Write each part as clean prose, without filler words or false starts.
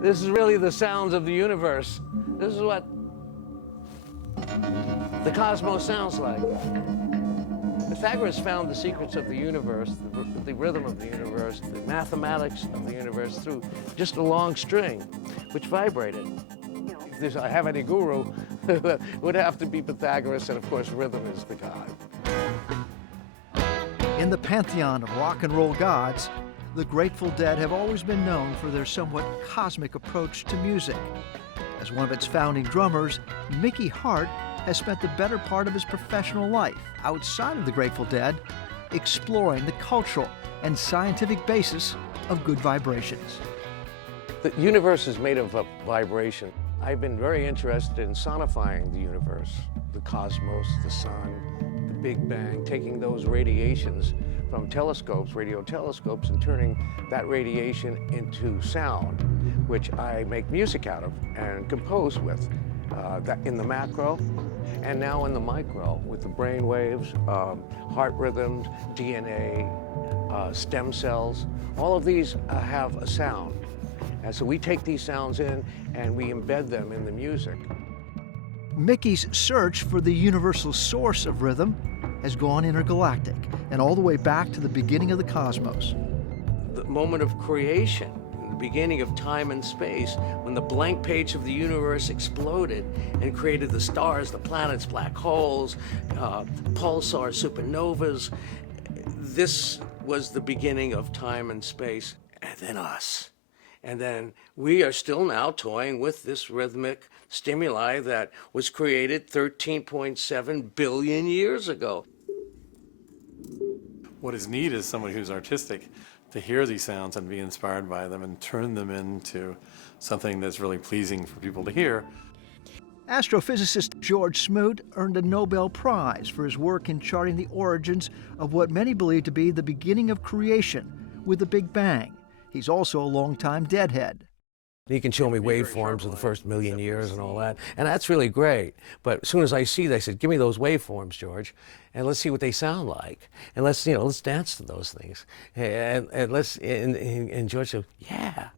This is really the sounds of the universe. This is what the cosmos sounds like. Pythagoras found the secrets of the universe, the rhythm of the universe, the mathematics of the universe through just a long string, which vibrated. If I have any guru, it would have to be Pythagoras, and of course rhythm is the god. In the pantheon of rock and roll gods, the Grateful Dead have always been known for their somewhat cosmic approach to music. As one of its founding drummers, Mickey Hart has spent the better part of his professional life outside of the Grateful Dead, exploring the cultural and scientific basis of good vibrations. The universe is made of a vibration. I've been very interested in sonifying the universe, the cosmos, the sun, the Big Bang, taking those radiations from telescopes, radio telescopes, and turning that radiation into sound, which I make music out of and compose with, that in the macro and now in the micro with the brain waves, heart rhythms, DNA, stem cells. All of these have a sound. And so we take these sounds in and we embed them in the music. Mickey's search for the universal source of rhythm has gone intergalactic and all the way back to the beginning of the cosmos. The moment of creation, the beginning of time and space, when the blank page of the universe exploded and created the stars, the planets, black holes, pulsars, supernovas. This was the beginning of time and space, and then us. And then we are still now toying with this rhythmic stimuli that was created 13.7 billion years ago. What is neat is someone who's artistic to hear these sounds and be inspired by them and turn them into something that's really pleasing for people to hear. Astrophysicist George Smoot earned a Nobel Prize for his work in charting the origins of what many believe to be the beginning of creation with the Big Bang. He's also a longtime Deadhead. He can show me waveforms of the first million years and all that, and that's really great. But as soon as I see that, I said, give me those waveforms, George, and let's see what they sound like, and let's dance to those things, and George said, yeah.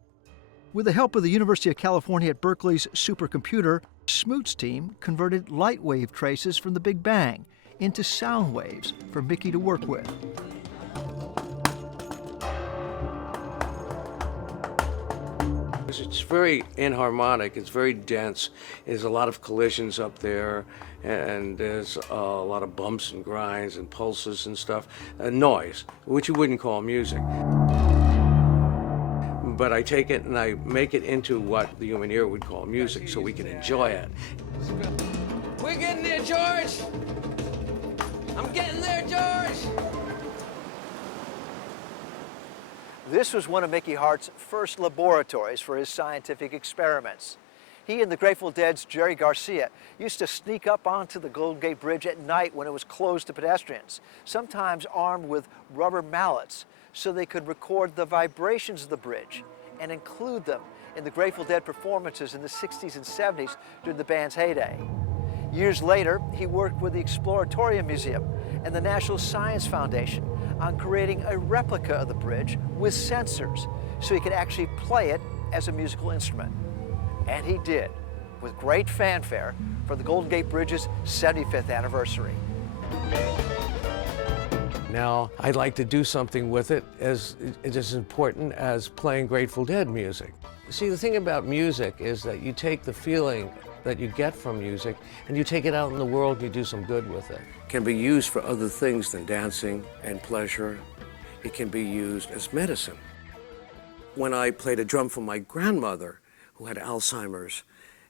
With the help of the University of California at Berkeley's supercomputer, Smoot's team converted light wave traces from the Big Bang into sound waves for Mickey to work with. It's very inharmonic, it's very dense, there's a lot of collisions up there, and there's a lot of bumps and grinds and pulses and stuff, noise, which you wouldn't call music. But I take it and I make it into what the human ear would call music so we can enjoy it. We're getting there, George! I'm getting there, George! This was one of Mickey Hart's first laboratories for his scientific experiments. He and the Grateful Dead's Jerry Garcia used to sneak up onto the Golden Gate Bridge at night when it was closed to pedestrians, sometimes armed with rubber mallets, so they could record the vibrations of the bridge and include them in the Grateful Dead performances in the 60s and 70s during the band's heyday. Years later, he worked with the Exploratorium Museum and the National Science Foundation on creating a replica of the bridge with sensors so he could actually play it as a musical instrument. And he did, with great fanfare for the Golden Gate Bridge's 75th anniversary. Now, I'd like to do something with it as important as playing Grateful Dead music. See, the thing about music is that you take the feeling that you get from music and you take it out in the world and you do some good with it. It can be used for other things than dancing and pleasure. It can be used as medicine. When I played a drum for my grandmother, who had Alzheimer's,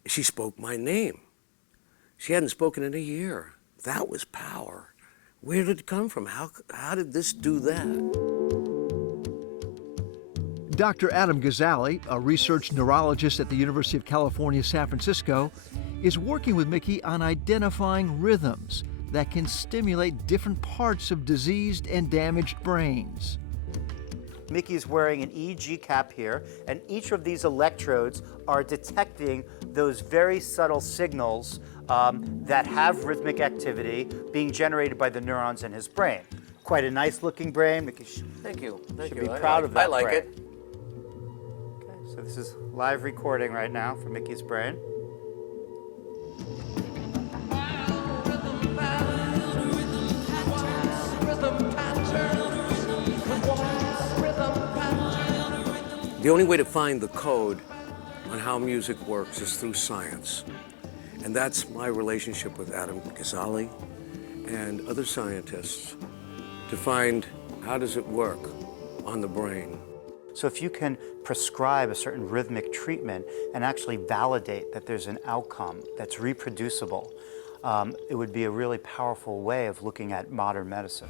she spoke my name. She hadn't spoken in a year. That was power. Where did it come from? How did this do that? Dr. Adam Gazzaley, a research neurologist at the University of California, San Francisco, is working with Mickey on identifying rhythms that can stimulate different parts of diseased and damaged brains. Mickey's wearing an EEG cap here, and each of these electrodes are detecting those very subtle signals that have rhythmic activity being generated by the neurons in his brain. Quite a nice looking brain. Mickey Thank you. should be proud of that I like brain. it. Okay, So this is live recording right now for Mickey's brain. The only way to find the code on how music works is through science. And that's my relationship with Adam Ghazali and other scientists to find how does it work on the brain. So if you can prescribe a certain rhythmic treatment and actually validate that there's an outcome that's reproducible, it would be a really powerful way of looking at modern medicine.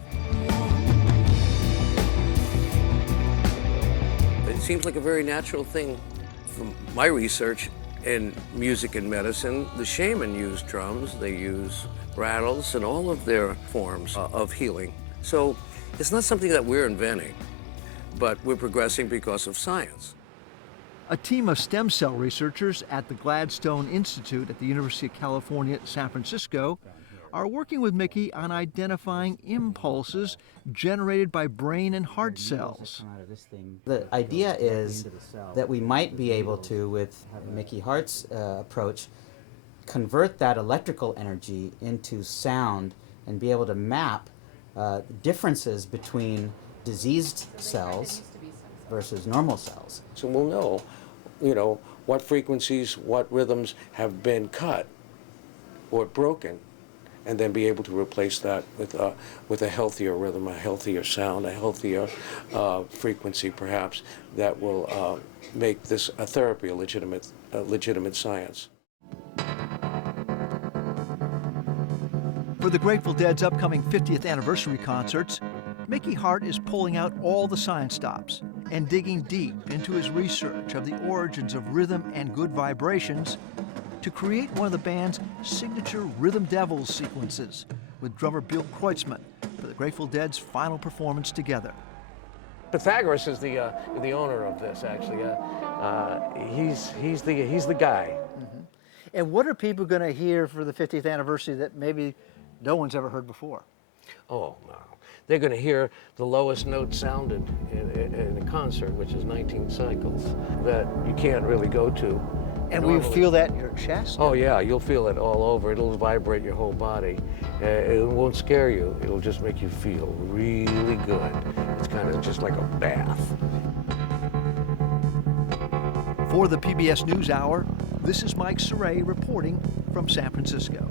It seems like a very natural thing from my research in music and medicine. The shaman use drums, they use rattles, and all of their forms of healing. So it's not something that we're inventing, but we're progressing because of science. A team of stem cell researchers at the Gladstone Institute at the University of California, San Francisco, are working with Mickey on identifying impulses generated by brain and heart cells. The idea is that we might be able to, with Mickey Hart's approach, convert that electrical energy into sound and be able to map differences between diseased cells versus normal cells. So we'll know, what frequencies, what rhythms have been cut or broken, and then be able to replace that with a healthier rhythm, a healthier sound, a healthier frequency perhaps, that will make this a therapy, a legitimate science. For the Grateful Dead's upcoming 50th anniversary concerts, Mickey Hart is pulling out all the science stops and digging deep into his research of the origins of rhythm and good vibrations to create one of the band's signature Rhythm Devils sequences with drummer Bill Kreutzmann for the Grateful Dead's final performance together. Pythagoras is the owner of this, actually. He's the guy. Mm-hmm. And what are people going to hear for the 50th anniversary that maybe no one's ever heard before? Oh, no. They're going to hear the lowest note sounded in a concert, which is 19 cycles, that you can't really go to. And will you feel that in your chest? Oh yeah, you'll feel it all over. It'll vibrate your whole body. It won't scare you. It'll just make you feel really good. It's kind of just like a bath. For the PBS NewsHour, this is Mike Saray reporting from San Francisco.